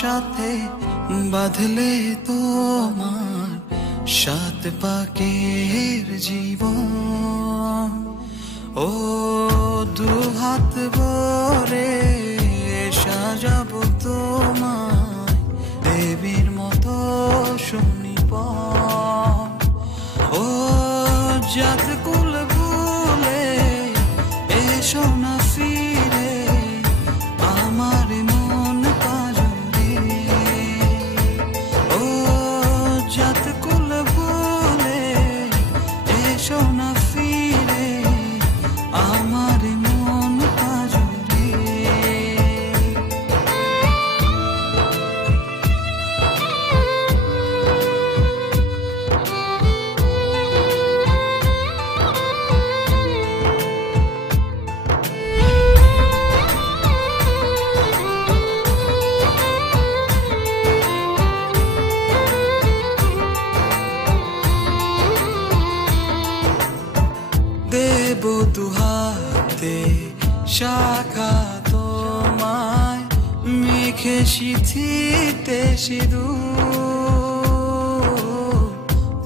সাথে বাঁধলে তোমার সাত পাকের জীবন। ও দুহাত ভরে সাজাবো তোমায় দেবীর মতো সুনিপন। ও জাত কুল ভুলে এসো না ফিরে আমার মন পাজরে। ও জাত কুল ভুলে এসো না ফিরে আমার মন পাজরে। দেব দুহাতে শাখা তোমায় মেখে সিথিতে সিঁদুর।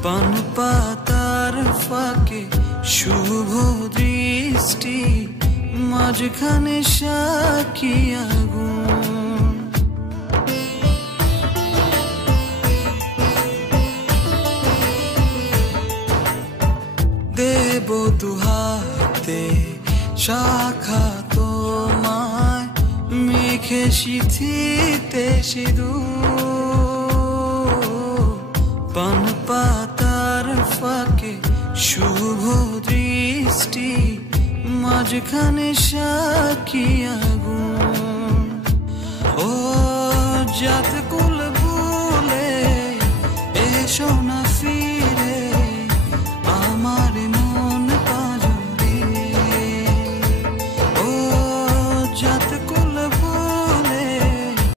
পান পাতার ফাঁকে শুভ দৃষ্টি মাঝখানে সাক্ষী আগুন। দেব দুহাতে শাখা তোমায় মেখে সিথিতে সিঁদুর। পান পাতার ফাঁকে শুভ দৃষ্টি মাঝখানে সাক্ষী আগুন। ও জাত কুল